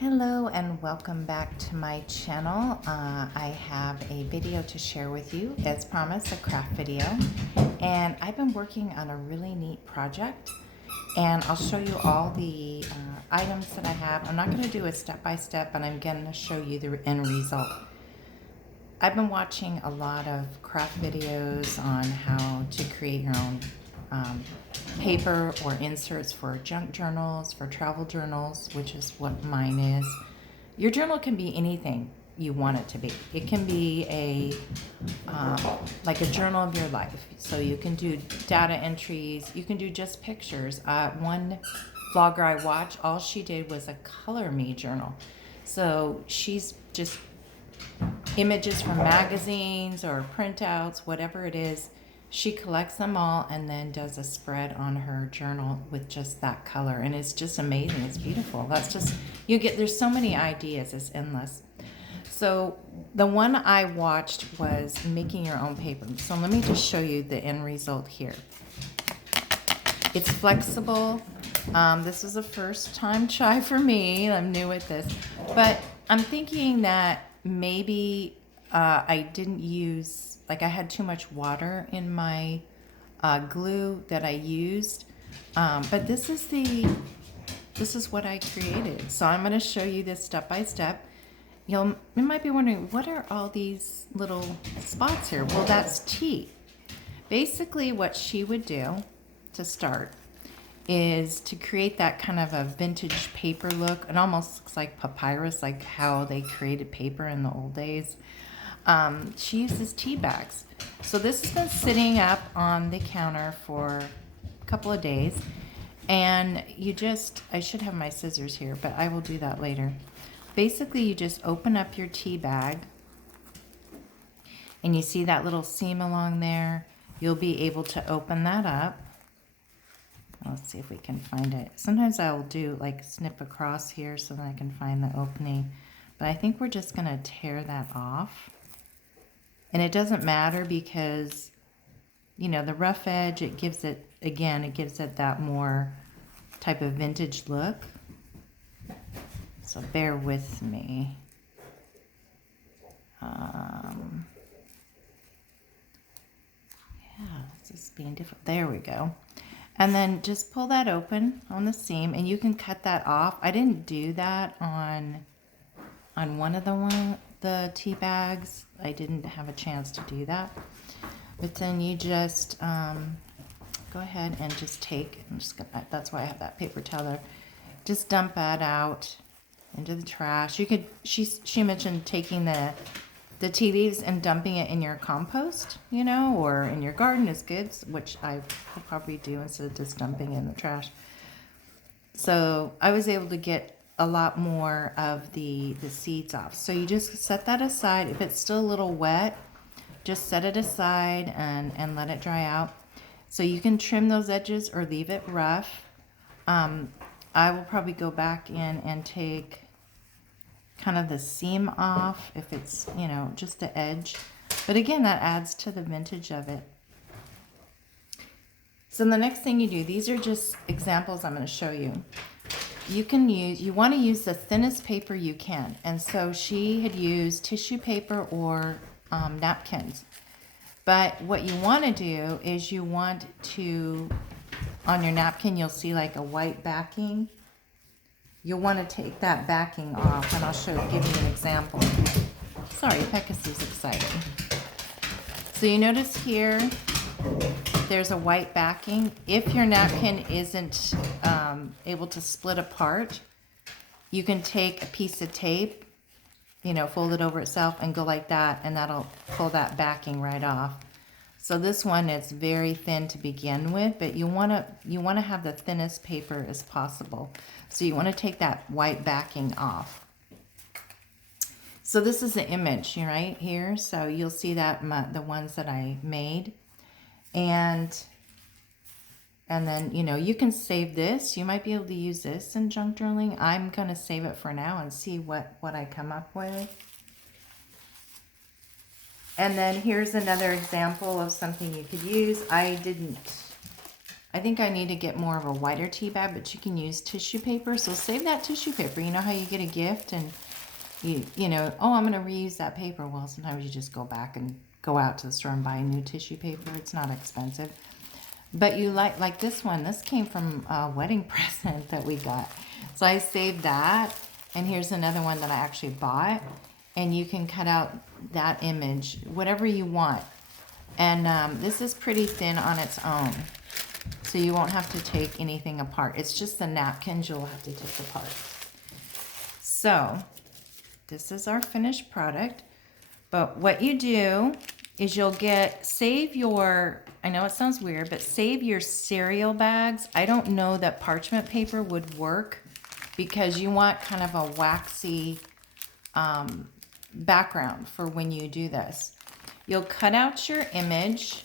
Hello and welcome back to my channel. I have a video to share with you, as promised, a craft video. And I've been working on a really neat project, and I'll show you all the items that I have. I'm not going to do a step-by-step, but I'm going to show you the end result. I've been watching a lot of craft videos on how to create your own paper or inserts for junk journals, for travel journals, which is what mine is. Your journal can be anything you want it to be. It can be like a journal of your life. So you can do data entries, you can do just pictures. One vlogger I watch, all she did was a color me journal. So she's just images from magazines or printouts, whatever it is. She collects them all and then does a spread on her journal with just that color. And it's just amazing. It's beautiful. That's just, there's so many ideas. It's endless. So the one I watched was making your own paper. So let me just show you the end result here. It's flexible. This is a first time try for me. I'm new at this. But I'm thinking that maybe I didn't use, like I had too much water in my glue that I used. But this is what I created. So I'm going to show you this step by step. You might be wondering, what are all these little spots here? Well, that's tea. Basically what she would do to start is to create that kind of a vintage paper look. It almost looks like papyrus, like how they created paper in the old days. She uses tea bags. So this has been sitting up on the counter for a couple of days. And I should have my scissors here, but I will do that later. Basically, you just open up your tea bag and you see that little seam along there. You'll be able to open that up. Let's see if we can find it. Sometimes I'll do like snip across here so that I can find the opening. But I think we're just going to tear that off. And it doesn't matter because, you know, the rough edge, it gives it that more type of vintage look. So bear with me. Yeah, this is being different. There we go. And then just pull that open on the seam, and you can cut that off. I didn't do that on one of the tea bags. I didn't have a chance to do that. But then you just go ahead and just that's why I have that paper towel there. Just dump that out into the trash. You could, she mentioned taking the tea leaves and dumping it in your compost, you know, or in your garden is good, which I will probably do instead of just dumping it in the trash. So I was able to get a lot more of the seeds off. So you just set that aside. If it's still a little wet, just set it aside and let it dry out. So you can trim those edges or leave it rough. I will probably go back in and take kind of the seam off if it's, you know, just the edge. But again, that adds to the vintage of it. So the next thing you do, these are just examples I'm going to show you. You want to use the thinnest paper you can. And so she had used tissue paper or napkins. But what you want to do is you want to, on your napkin, you'll see like a white backing. You'll want to take that backing off, and I'll give you an example. Sorry, Pecos is excited. So you notice here, there's a white backing. If your napkin isn't able to split apart, you can take a piece of tape, you know, fold it over itself and go like that, and that'll pull that backing right off. So this one is very thin to begin with, but you want to have the thinnest paper as possible. So you want to take that white backing off. So this is the image right here. So you'll see that the ones that I made, and then, you know, you can save this. You might be able to use this in junk journaling. I'm going to save it for now and see what I come up with. And then here's another example of something you could use. I didn't I think I need to get more of a whiter tea bag, but you can use tissue paper. So save that tissue paper. You know how you get a gift and you know, oh, I'm going to reuse that paper. Well, sometimes you just go back and go out to the store and buy new tissue paper. It's not expensive. But you like this one. This came from a wedding present that we got. So I saved that. And here's another one that I actually bought. And you can cut out that image, whatever you want. And this is pretty thin on its own. So you won't have to take anything apart. It's just the napkins you'll have to take apart. So this is our finished product. But what you do is you'll save your, I know it sounds weird, but save your cereal bags. I don't know that parchment paper would work because you want kind of a waxy background for when you do this. You'll cut out your image.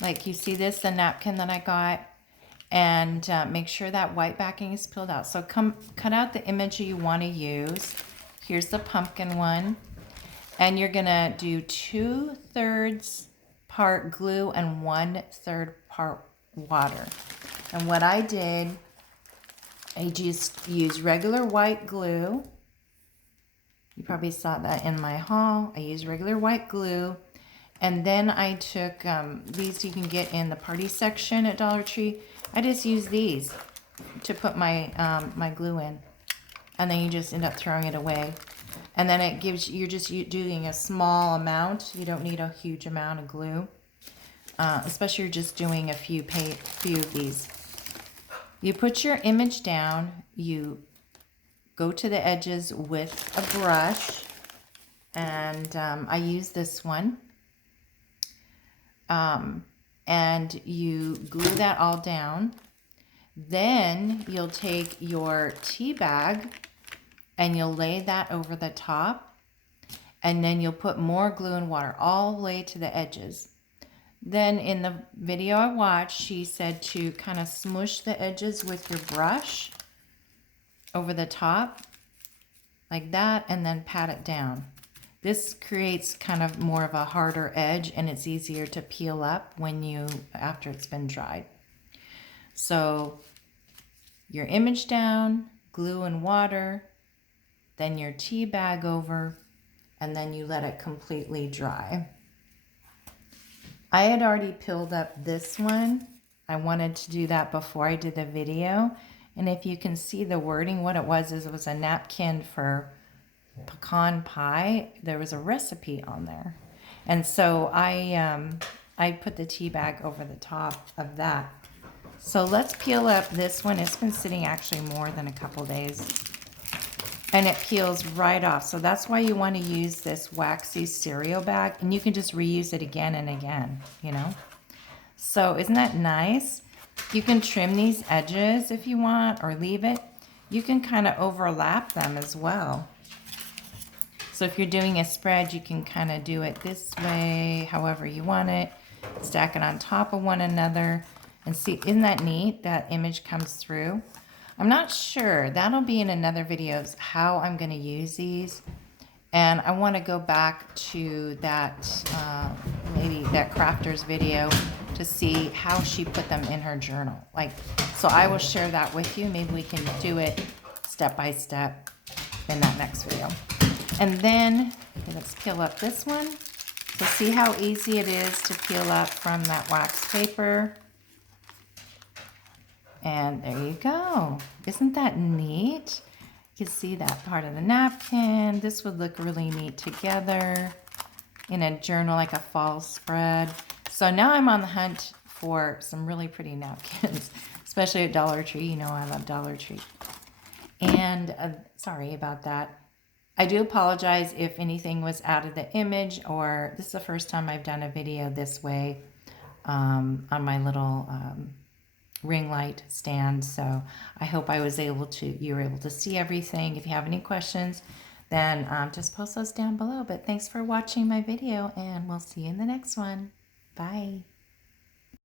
Like you see this, the napkin that I got, and make sure that white backing is peeled out. So cut out the image you want to use. Here's the pumpkin one. And you're gonna do 2/3 part glue and 1/3 part water. And what I did, I just used regular white glue. You probably saw that in my haul. I used regular white glue. And then I took these you can get in the party section at Dollar Tree. I just use these to put my my glue in. And then you just end up throwing it away. And then it gives, you're just doing a small amount. You don't need a huge amount of glue, especially you're just doing a few of these. You put your image down, you go to the edges with a brush, and I use this one. And you glue that all down. Then you'll take your tea bag and you'll lay that over the top, and then you'll put more glue and water all the way to the edges. Then in the video I watched, she said to kind of smush the edges with your brush over the top like that, and then pat it down. This creates kind of more of a harder edge, and it's easier to peel up after it's been dried. So your image down, glue and water, then your tea bag over, and then you let it completely dry. I had already peeled up this one. I wanted to do that before I did the video. And if you can see the wording, what it was a napkin for pecan pie. There was a recipe on there. And so I put the tea bag over the top of that. So let's peel up this one. It's been sitting actually more than a couple days. And it peels right off. So that's why you want to use this waxy cereal bag. And you can just reuse it again and again, you know. So isn't that nice? You can trim these edges if you want, or leave it. You can kind of overlap them as well. So if you're doing a spread, you can kind of do it this way, however you want it. Stack it on top of one another. And see, isn't that neat? That image comes through. I'm not sure. That'll be in another video of how I'm going to use these. And I want to go back to that, maybe that crafter's video to see how she put them in her journal. So I will share that with you. Maybe we can do it step by step in that next video. And then let's peel up this one. So see how easy it is to peel up from that wax paper. And there you go. Isn't that neat? You can see that part of the napkin. This would look really neat together in a journal, like a fall spread. So now I'm on the hunt for some really pretty napkins, especially at Dollar Tree. You know I love Dollar Tree. And sorry about that. I do apologize if anything was out of the image, or this is the first time I've done a video this way on my little ring light stand. So I hope you were able to see everything. If you have any questions, then just post those down below. But thanks for watching my video, and we'll see you in the next one. Bye.